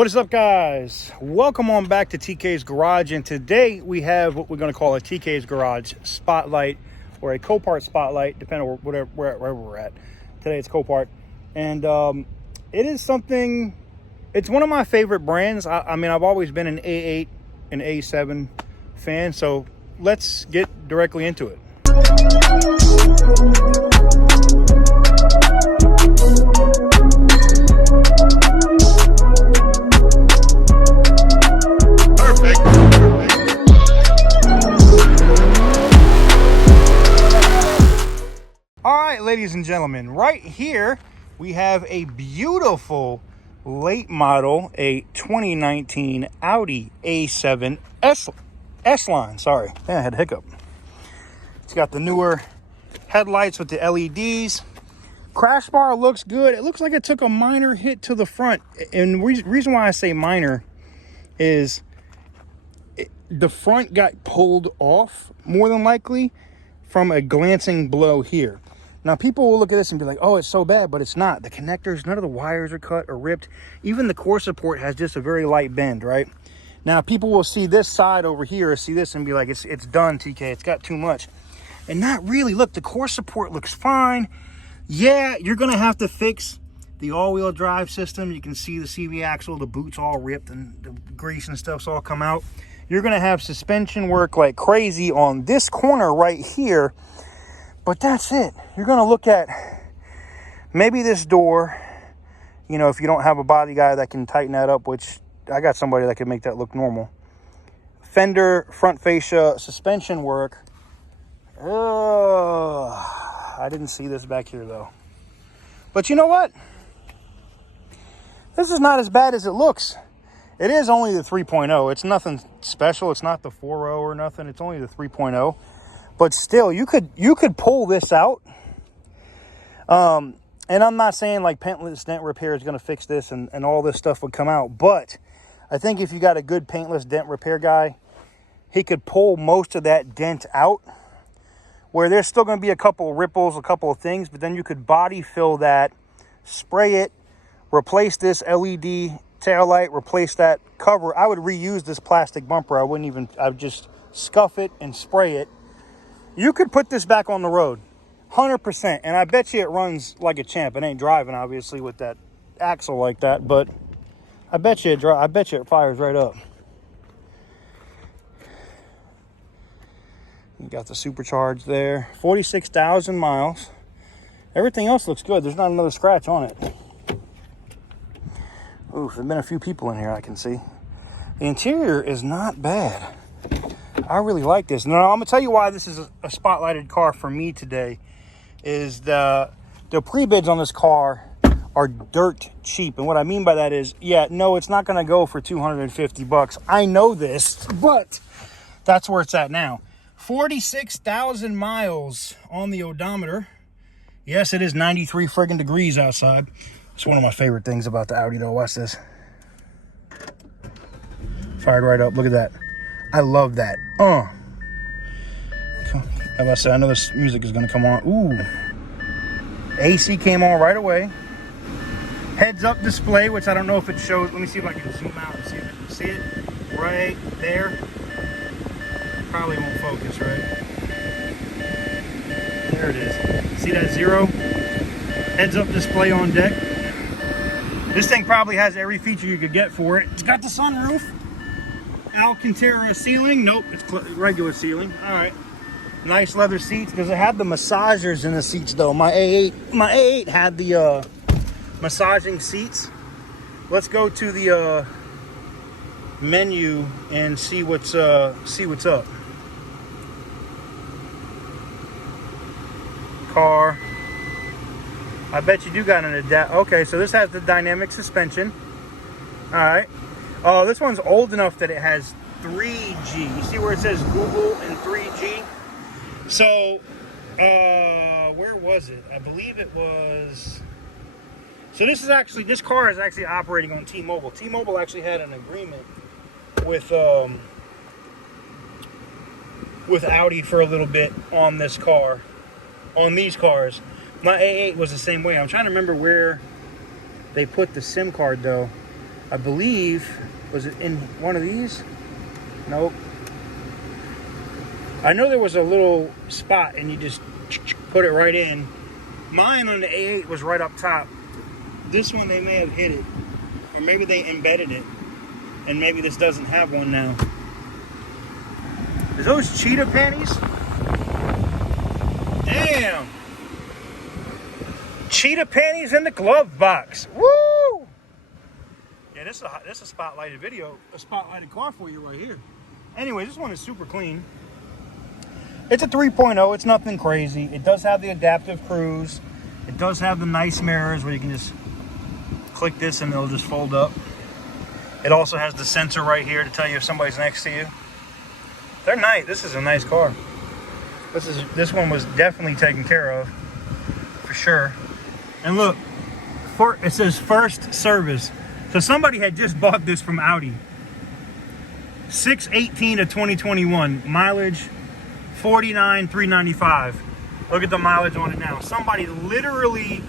What is up, guys? Welcome on back to TK's Garage, and today we have what we're going to call a TK's Garage Spotlight or a Copart Spotlight, depending on wherever we're at. Today it's Copart, and it is something. It's one of my favorite brands. I mean, I've always been an A8 and A7 fan, so let's get directly into it. All right, ladies and gentlemen, right here we have a beautiful late model, a 2019 Audi A7 S Line. Sorry, I had a hiccup. It's got the newer headlights with the LEDs. Crash bar looks good. It looks like it took a minor hit to the front. And the reason why I say minor is the front got pulled off, more than likely, from a glancing blow here. Now, people will look at this and be like, oh, it's so bad, but it's not. The connectors, none of the wires are cut or ripped. Even the core support has just a very light bend, right? Now, people will see this side over here, see this and be like, it's done, TK. It's got too much. And not really. Look, the core support looks fine. Yeah, you're going to have to fix the all-wheel drive system. You can see the CV axle, the boot's all ripped, and the grease and stuff's all come out. You're going to have suspension work like crazy on this corner right here. But that's it. You're going to look at maybe this door, you know, if you don't have a body guy that can tighten that up, which I got somebody that can make that look normal. Fender, front fascia, suspension work. I didn't see this back here, though. But you know what? This is not as bad as it looks. It is only the 3.0. It's nothing special. It's not the 4.0 or nothing. It's only the 3.0. But still, you could pull this out. And I'm not saying like paintless dent repair is going to fix this and all this stuff would come out. But I think if you got a good paintless dent repair guy, he could pull most of that dent out. Where there's still going to be a couple of ripples, a couple of things. But then you could body fill that, spray it, replace this LED taillight, replace that cover. I would reuse this plastic bumper. I would just scuff it and spray it. You could put this back on the road, 100%, and I bet you it runs like a champ. It ain't driving, obviously, with that axle like that, but I bet you it fires right up. You got the supercharged there, 46,000 miles. Everything else looks good. There's not another scratch on it. Oof, there've been a few people in here I can see. The interior is not bad. I really like this. Now, I'm going to tell you why this is a spotlighted car for me today. Is the pre-bids on this car are dirt cheap. And what I mean by that is, yeah, no, it's not going to go for $250. I know this, but that's where it's at now. 46,000 miles on the odometer. Yes, it is 93 friggin' degrees outside. It's one of my favorite things about the Audi, though. Watch this. Fired right up. Look at that. I love that. As I said, I know this music is going to come on. Ooh. AC came on right away. Heads-up display, which I don't know if it shows. Let me see if I can zoom out and see if you can see it. Right there. Probably won't focus, right? There it is. See that 0? Heads-up display on deck. This thing probably has every feature you could get for it. It's got the sunroof. Alcantara ceiling. Nope, it's regular ceiling. All right. Nice leather seats. Does it have the massagers in the seats, though? My A8 had the massaging seats. Let's go to the menu and see what's up. Car. I bet you do got an adapt. Okay, so this has the dynamic suspension. All right. Oh, this one's old enough that it has 3G. You see where it says Google and 3G? So, where was it? I believe it was... So this car is actually operating on T-Mobile. T-Mobile actually had an agreement with Audi for a little bit on this car, on these cars. My A8 was the same way. I'm trying to remember where they put the SIM card, though. I believe, was it in one of these? Nope. I know there was a little spot and you just put it right in. Mine on the A8 was right up top. This one they may have hit it, or maybe they embedded it, and maybe this doesn't have one now. Is those cheetah panties? Damn! Cheetah panties in the glove box. Woo! Yeah, this is a spotlighted video, a spotlighted car for you right here. Anyway, this one is super clean. It's a 3.0. It's nothing crazy. It does have the adaptive cruise. It does have the nice mirrors where you can just click this and it'll just fold up. It also has the sensor right here to tell you if somebody's next to you. They're nice. This is a nice car. This one was definitely taken care of, for sure. And look, it says first service. So somebody had just bought this from Audi. 6/18 of 2021. Mileage 49,395. Look at the mileage on it now. Somebody literally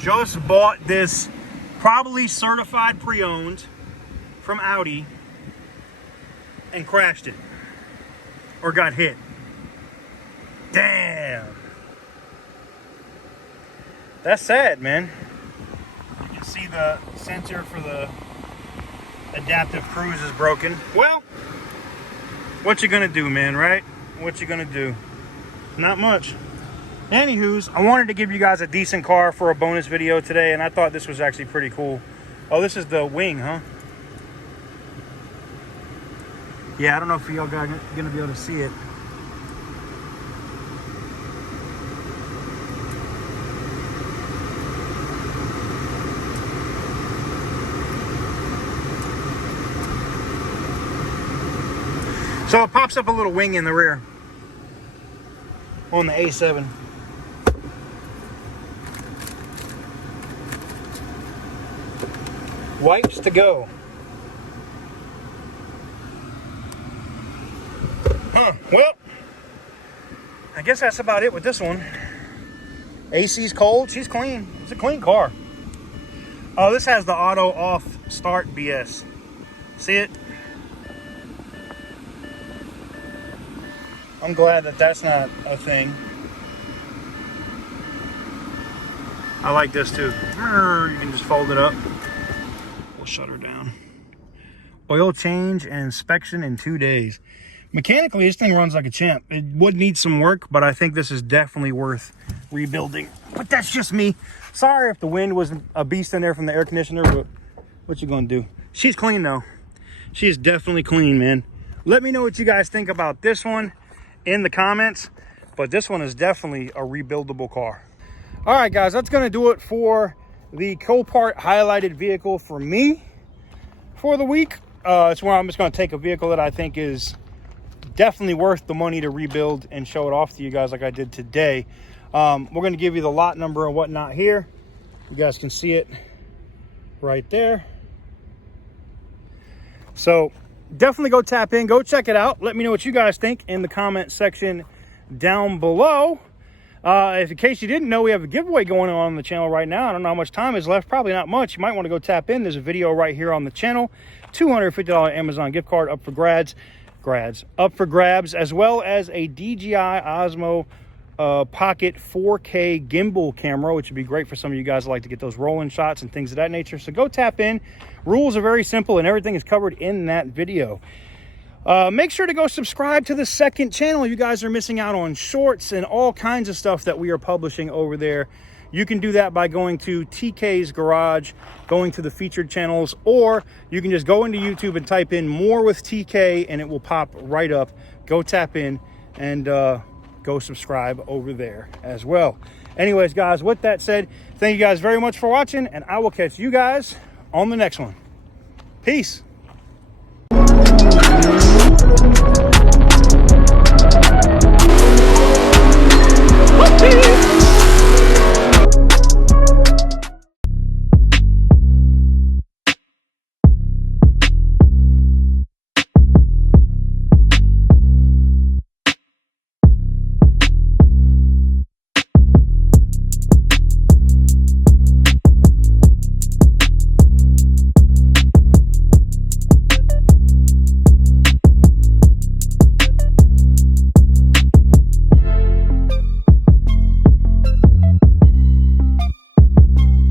just bought this, probably certified pre-owned from Audi, and crashed it or got hit. Damn. That's sad, man. You can see the sensor for the adaptive cruise is broken. Well, what you gonna do, man, right? What you gonna do? Not much. Anywho's, I wanted to give you guys a decent car for a bonus video today, and I thought this was actually pretty cool. Oh, this is the wing, huh? Yeah, I don't know if y'all are gonna be able to see it. So it pops up a little wing in the rear on the A7. Wipes to go. Well, I guess that's about it with this one. AC's cold, she's clean. It's a clean car. Oh, this has the auto off start BS. See it? I'm glad that that's not a thing. I like this too. You can just fold it up. We'll shut her down. Oil change and inspection in 2 days. Mechanically, this thing runs like a champ. It would need some work, but I think this is definitely worth rebuilding. But that's just me. Sorry if the wind was a beast in there from the air conditioner, but what you gonna do? She's clean though. She is definitely clean, man. Let me know what you guys think about this one in the comments, but this one is definitely a rebuildable car. All right, guys, that's gonna do it for the Copart highlighted vehicle for me for the week. It's where I'm just gonna take a vehicle that I think is definitely worth the money to rebuild and show it off to you guys like I did today. We're gonna give you the lot number and whatnot here. You guys can see it right there. So definitely go tap in, go check it out. Let me know what you guys think in the comment section down below. If in case you didn't know, we have a giveaway going on the channel right now. I don't know how much time is left, probably not much. You might want to go tap in. There's a video right here on the channel. $250 Amazon gift card up for grabs, as well as a DJI Osmo Pocket 4K gimbal camera, which would be great for some of you guys that like to get those rolling shots and things of that nature. So go tap in. Rules are very simple and everything is covered in that video. Make sure to go subscribe to the second channel. You guys are missing out on shorts and all kinds of stuff that we are publishing over there. You can do that by going to TK's Garage, going to the featured channels, or you can just go into YouTube and type in More with TK and it will pop right up. Go tap in and go subscribe over there as well. Anyways, guys, with that said, thank you guys very much for watching, and I will catch you guys on the next one. Peace.